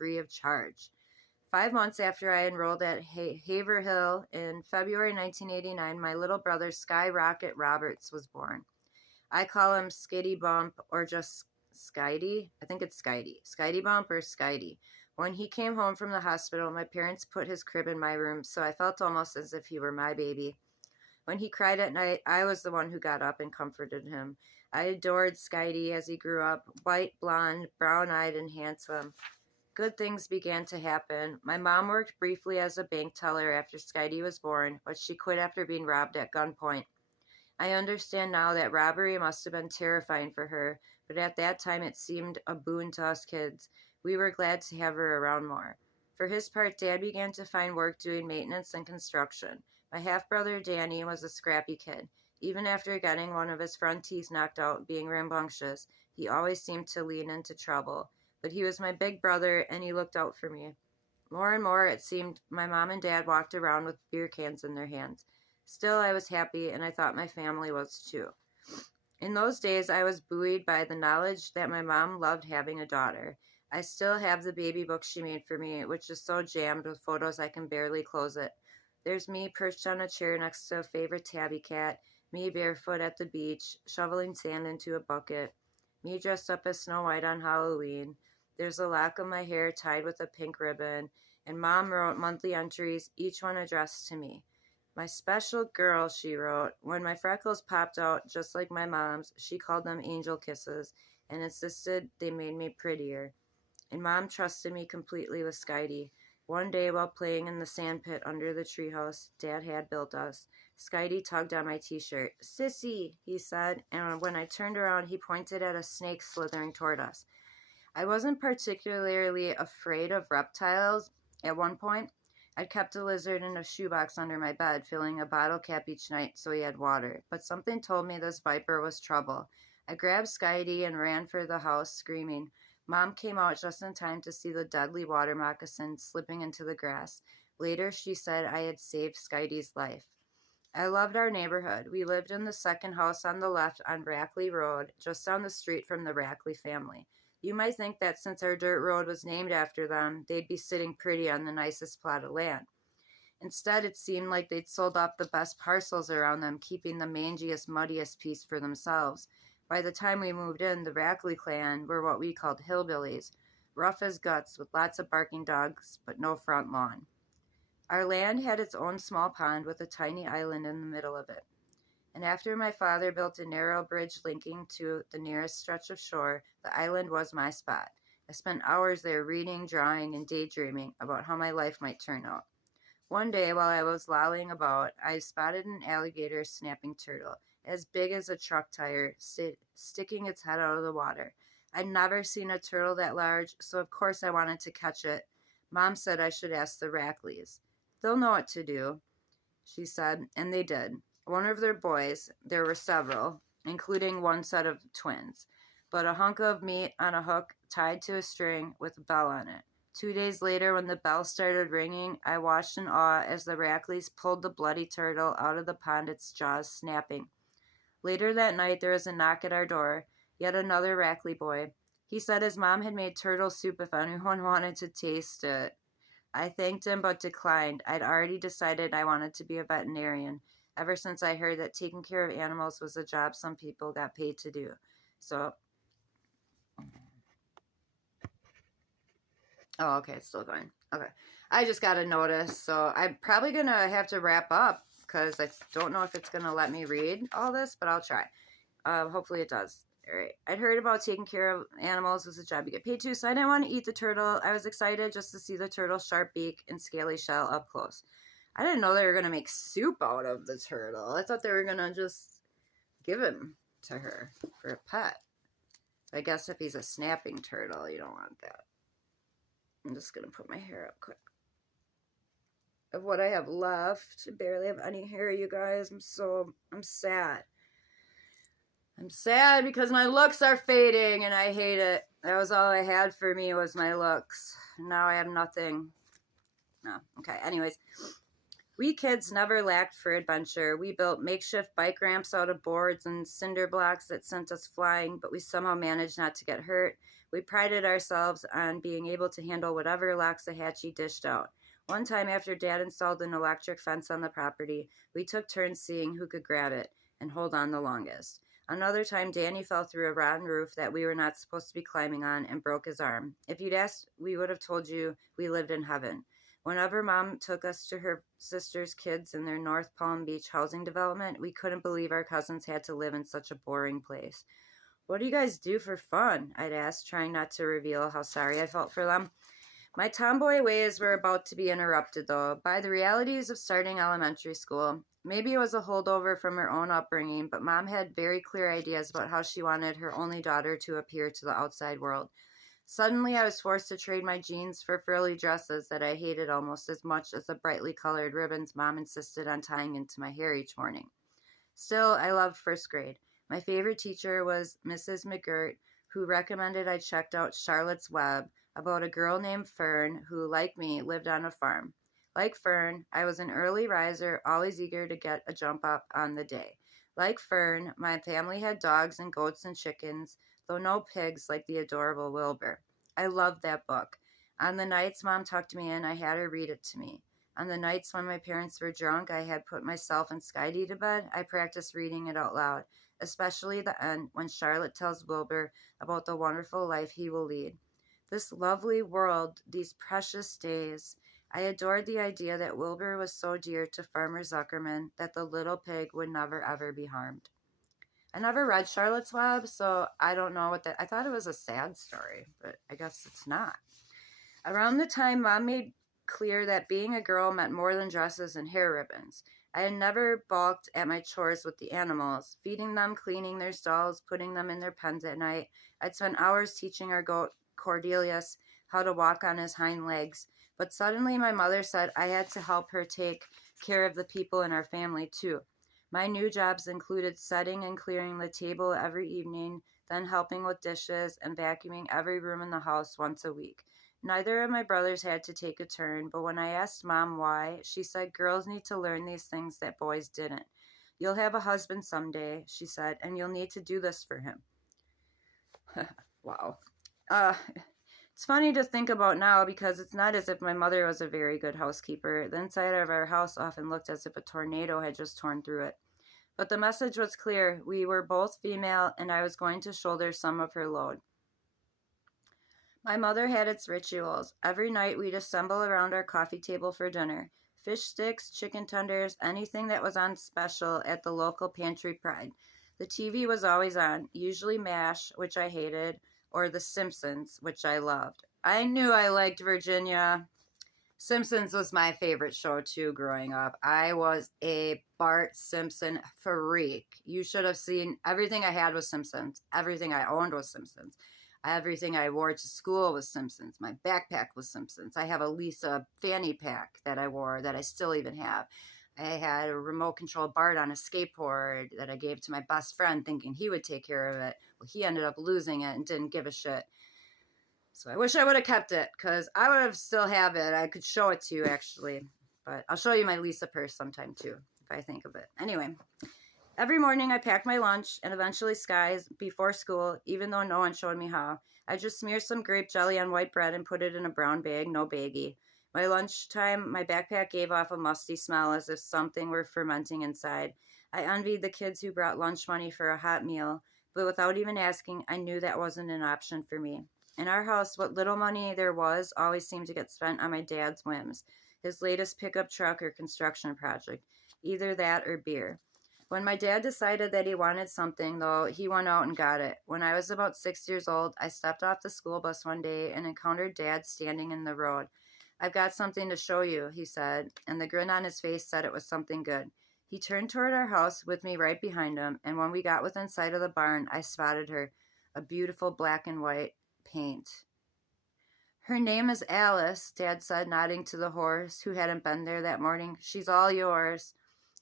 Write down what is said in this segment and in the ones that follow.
free of charge. 5 months after I enrolled at Haverhill in February 1989, my little brother Skyrocket Roberts was born. I call him Skitty Bump or just Skitty. I think it's Skitty. Skitty Bump or Skitty. When he came home from the hospital, my parents put his crib in my room, so I felt almost as if he were my baby. When he cried at night, I was the one who got up and comforted him. I adored Skitty as he grew up, white, blonde, brown-eyed, and handsome. Good things began to happen. My mom worked briefly as a bank teller after Skitty was born, but she quit after being robbed at gunpoint. I understand now that robbery must have been terrifying for her, but at that time it seemed a boon to us kids. We were glad to have her around more. For his part, Dad began to find work doing maintenance and construction. My half-brother Danny was a scrappy kid. Even after getting one of his front teeth knocked out being rambunctious, he always seemed to lean into trouble. But he was my big brother, and he looked out for me. More and more, it seemed, my mom and dad walked around with beer cans in their hands. Still, I was happy, and I thought my family was too. In those days, I was buoyed by the knowledge that my mom loved having a daughter. I still have the baby book she made for me, which is so jammed with photos I can barely close it. There's me perched on a chair next to a favorite tabby cat, me barefoot at the beach, shoveling sand into a bucket, me dressed up as Snow White on Halloween. There's a lock of my hair tied with a pink ribbon, and Mom wrote monthly entries, each one addressed to me. My special girl, she wrote. When my freckles popped out, just like my mom's, she called them angel kisses and insisted they made me prettier. And Mom trusted me completely with Skitty. One day, while playing in the sand pit under the treehouse Dad had built us, Skitty tugged on my t-shirt. "Sissy," he said, and when I turned around, he pointed at a snake slithering toward us. I wasn't particularly afraid of reptiles. At one point, I'd kept a lizard in a shoebox under my bed, filling a bottle cap each night so he had water. But something told me this viper was trouble. I grabbed Skitty and ran for the house, screaming. Mom came out just in time to see the deadly water moccasin slipping into the grass. Later, she said I had saved Skitty's life. I loved our neighborhood. We lived in the second house on the left on Rackley Road, just down the street from the Rackley family. You might think that since our dirt road was named after them, they'd be sitting pretty on the nicest plot of land. Instead, it seemed like they'd sold off the best parcels around them, keeping the mangiest, muddiest piece for themselves. By the time we moved in, the Rackley clan were what we called hillbillies, rough as guts with lots of barking dogs, but no front lawn. Our land had its own small pond with a tiny island in the middle of it. And after my father built a narrow bridge linking to the nearest stretch of shore, the island was my spot. I spent hours there reading, drawing, and daydreaming about how my life might turn out. One day, while I was lolling about, I spotted an alligator snapping turtle, as big as a truck tire, sticking its head out of the water. I'd never seen a turtle that large, so of course I wanted to catch it. Mom said I should ask the Rackleys. "They'll know what to do," she said, and they did. One of their boys, there were several, including one set of twins, but a hunk of meat on a hook tied to a string with a bell on it. 2 days later, when the bell started ringing, I watched in awe as the Rackleys pulled the bloody turtle out of the pond, its jaws snapping. Later that night, there was a knock at our door, yet another Rackley boy. He said his mom had made turtle soup if anyone wanted to taste it. I thanked him but declined. I'd already decided I wanted to be a veterinarian, ever since I heard that taking care of animals was a job some people got paid to do. So, oh, okay, it's still going. Okay. I just got a notice, so I'm probably going to have to wrap up because I don't know if it's going to let me read all this, but I'll try. Hopefully it does. All right. I'd heard about taking care of animals was a job you get paid to, so I didn't want to eat the turtle. I was excited just to see the turtle's sharp beak and scaly shell up close. I didn't know they were going to make soup out of the turtle. I thought they were going to just give him to her for a pet. I guess if he's a snapping turtle, you don't want that. I'm just going to put my hair up quick. Of what I have left, I barely have any hair, you guys. I'm sad. I'm sad because my looks are fading and I hate it. That was all I had for me was my looks. Now I have nothing. No. Okay, anyways. We kids never lacked for adventure. We built makeshift bike ramps out of boards and cinder blocks that sent us flying, but we somehow managed not to get hurt. We prided ourselves on being able to handle whatever Loxahatchee dished out. One time, after Dad installed an electric fence on the property, we took turns seeing who could grab it and hold on the longest. Another time, Danny fell through a rotten roof that we were not supposed to be climbing on and broke his arm. If you'd asked, we would have told you we lived in heaven. Whenever Mom took us to her sister's kids in their North Palm Beach housing development, we couldn't believe our cousins had to live in such a boring place. What do you guys do for fun? I'd asked, trying not to reveal how sorry I felt for them. My tomboy ways were about to be interrupted, though, by the realities of starting elementary school. Maybe it was a holdover from her own upbringing, but Mom had very clear ideas about how she wanted her only daughter to appear to the outside world. Suddenly, I was forced to trade my jeans for frilly dresses that I hated almost as much as the brightly colored ribbons Mom insisted on tying into my hair each morning. Still, I loved first grade. My favorite teacher was Mrs. McGirt, who recommended I checked out Charlotte's Web about a girl named Fern who, like me, lived on a farm. Like Fern, I was an early riser, always eager to get a jump up on the day. Like Fern, my family had dogs and goats and chickens, though no pigs like the adorable Wilbur. I loved that book. On the nights Mom tucked me in, I had her read it to me. On the nights when my parents were drunk, I had put myself and Skydee to bed. I practiced reading it out loud, especially the end when Charlotte tells Wilbur about the wonderful life he will lead. This lovely world, these precious days. I adored the idea that Wilbur was so dear to Farmer Zuckerman that the little pig would never ever be harmed. I never read Charlotte's Web, so I don't know what that. I thought it was a sad story, but I guess it's not. Around the time Mom made clear that being a girl meant more than dresses and hair ribbons, I had never balked at my chores with the animals, feeding them, cleaning their stalls, putting them in their pens at night. I'd spent hours teaching our goat, Cordelius, how to walk on his hind legs, but suddenly my mother said I had to help her take care of the people in our family too. My new jobs included setting and clearing the table every evening, then helping with dishes and vacuuming every room in the house once a week. Neither of my brothers had to take a turn, but when I asked Mom why, she said girls need to learn these things that boys didn't. You'll have a husband someday, she said, and you'll need to do this for him. Wow. It's funny to think about now because it's not as if my mother was a very good housekeeper. The inside of our house often looked as if a tornado had just torn through it. But the message was clear. We were both female, and I was going to shoulder some of her load. My mother had its rituals. Every night we'd assemble around our coffee table for dinner. Fish sticks, chicken tenders, anything that was on special at the local Pantry Pride. The TV was always on, usually MASH, which I hated, or The Simpsons, which I loved. I knew I liked Virginia. Simpsons was my favorite show too growing up. I was a Bart Simpson freak. You should have seen everything I had was Simpsons. Everything I owned was Simpsons. Everything I wore to school was Simpsons. My backpack was Simpsons. I have a Lisa fanny pack that I wore that I still even have. I had a remote control Bart on a skateboard that I gave to my best friend thinking he would take care of it. Well, he ended up losing it and didn't give a shit. So I wish I would have kept it because I would have still have it. I could show it to you actually, but I'll show you my Lisa purse sometime too if I think of it. Anyway, every morning I packed my lunch and eventually Sky's before school, even though no one showed me how. I just smeared some grape jelly on white bread and put it in a brown bag, no baggie. By lunchtime, my backpack gave off a musty smell as if something were fermenting inside. I envied the kids who brought lunch money for a hot meal, but without even asking, I knew that wasn't an option for me. In our house, what little money there was always seemed to get spent on my dad's whims, his latest pickup truck or construction project, either that or beer. When my dad decided that he wanted something, though, he went out and got it. When I was about 6 years old, I stepped off the school bus one day and encountered Dad standing in the road. I've got something to show you, he said, and the grin on his face said it was something good. He turned toward our house with me right behind him, and when we got within sight of the barn, I spotted her, a beautiful black and white paint. Her name is Alice, Dad said, nodding to the horse, who hadn't been there that morning. She's all yours.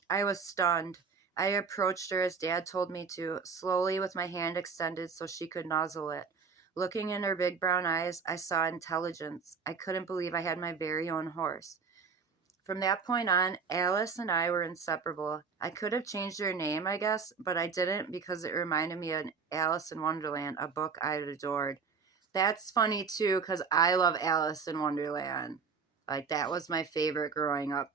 I was stunned. I approached her as Dad told me to, slowly with my hand extended so she could nozzle it. Looking in her big brown eyes, I saw intelligence. I couldn't believe I had my very own horse. From that point on, Alice and I were inseparable. I could have changed her name, I guess, but I didn't because it reminded me of Alice in Wonderland, a book I adored. That's funny too, because I love Alice in Wonderland. Like, that was my favorite growing up